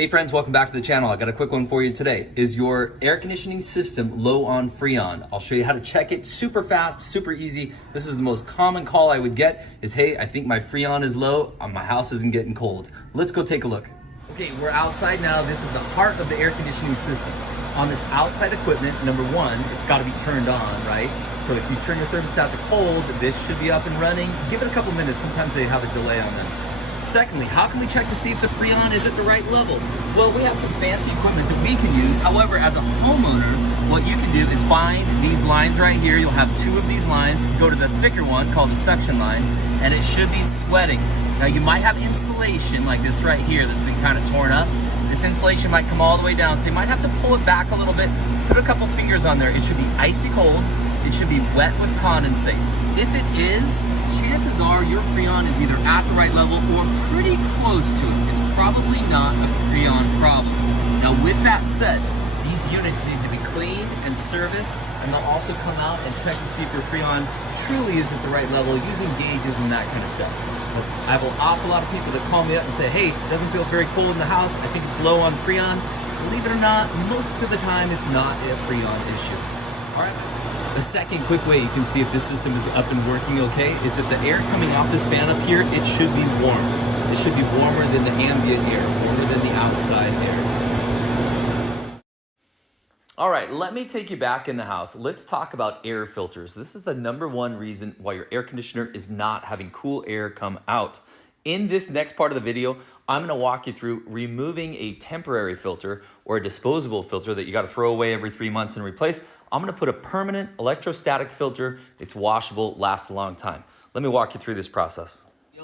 Hey friends, welcome back to the channel. I got a quick one for you today. Is your air conditioning system low on Freon? I'll show you how to check it super fast, super easy. This is the most common call I would get is, hey, I think my Freon is low, my house isn't getting cold. Let's go take a look. Okay, we're outside now. This is the heart of the air conditioning system. On this outside equipment, number one, it's gotta be turned on, right? So if you turn your thermostat to cold, this should be up and running. Give it a couple minutes, sometimes they have a delay on them. Secondly, how can we check to see if the Freon is at the right level? Well, we have some fancy equipment that we can use. However, as a homeowner, what you can do is find these lines right here. You'll have two of these lines. Go to the thicker one called the suction line, and it should be sweating. Now, you might have insulation like this right here that's been kind of torn up. This insulation might come all the way down, so you might have to pull it back a little bit. Put a couple fingers on there. It should be icy cold. It should be wet with condensate. If it is, chances are your Freon is either at the right level or pretty close to it. It's probably not a Freon problem. Now with that said, these units need to be cleaned and serviced, and they'll also come out and check to see if your Freon truly is at the right level using gauges and that kind of stuff. But I have an awful lot of people that call me up and say, hey, it doesn't feel very cold in the house. I think it's low on Freon. Believe it or not, most of the time it's not a Freon issue. All right. The second quick way you can see if this system is up and working okay is that the air coming off this fan up here, it should be warm. It should be warmer than the ambient air, warmer than the outside air. All right, let me take you back in the house. Let's talk about air filters. This is the #1 reason why your air conditioner is not having cool air come out. In this next part of the video, I'm gonna walk you through removing a temporary filter or a disposable filter that you gotta throw away every 3 months and replace. I'm gonna put a permanent electrostatic filter. It's washable, lasts a long time. Let me walk you through this process.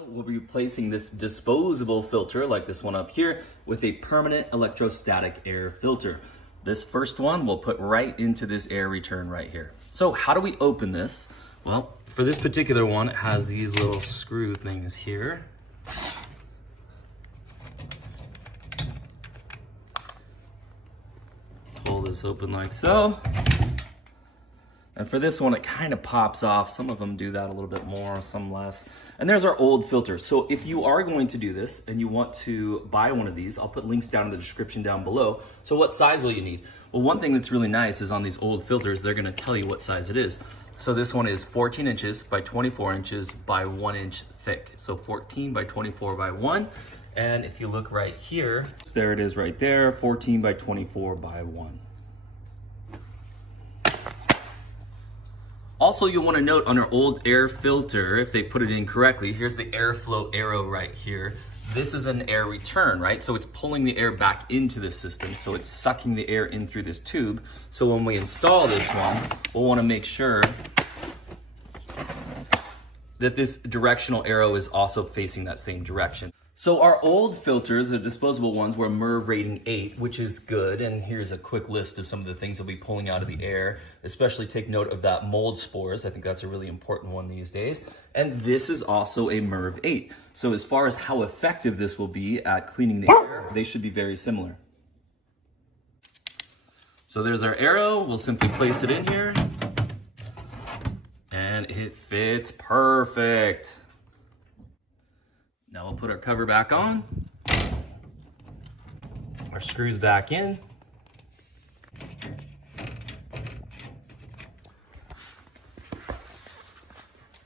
We'll be replacing this disposable filter, like this one up here, with a permanent electrostatic air filter. This first one we'll put right into this air return right here. So how do we open this? Well, for this particular one, it has these little screw things here. Pull this open like so. And for this one, it kind of pops off. Some of them do that a little bit more, some less. And there's our old filter. So if you are going to do this and you want to buy one of these, I'll put links down in the description down below. So what size will you need? Well, one thing that's really nice is on these old filters, they're gonna tell you what size it is. So this one is 14 inches by 24 inches by 1 inch thick. So 14 by 24 by 1. And if you look right here, there it is right there, 14 by 24 by 1. Also, you'll want to note on our old air filter, if they put it in correctly, here's the airflow arrow right here. This is an air return, right? So it's pulling the air back into the system. So it's sucking the air in through this tube. So when we install this one, we'll want to make sure that this directional arrow is also facing that same direction. So our old filter, the disposable ones, were MERV rating 8, which is good. And here's a quick list of some of the things we'll be pulling out of the air. Especially take note of that mold spores. I think that's a really important one these days. And this is also a MERV 8. So as far as how effective this will be at cleaning the air, they should be very similar. So there's our arrow. We'll simply place it in here. And it fits perfect. Now we'll put our cover back on, our screws back in.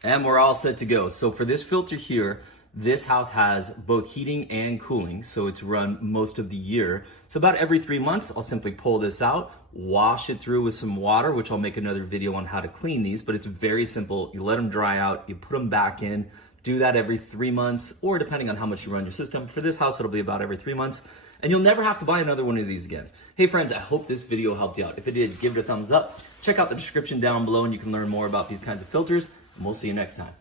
And we're all set to go. So for this filter here, this house has both heating and cooling, so it's run most of the year. So about every 3 months, I'll simply pull this out, wash it through with some water, which I'll make another video on how to clean these, but it's very simple. You let them dry out, you put them back in. Do that every 3 months, or depending on how much you run your system. For this house, it'll be about every 3 months, and you'll never have to buy another one of these again. Hey friends, I hope this video helped you out. If it did, give it a thumbs up. Check out the description down below and you can learn more about these kinds of filters, and we'll see you next time.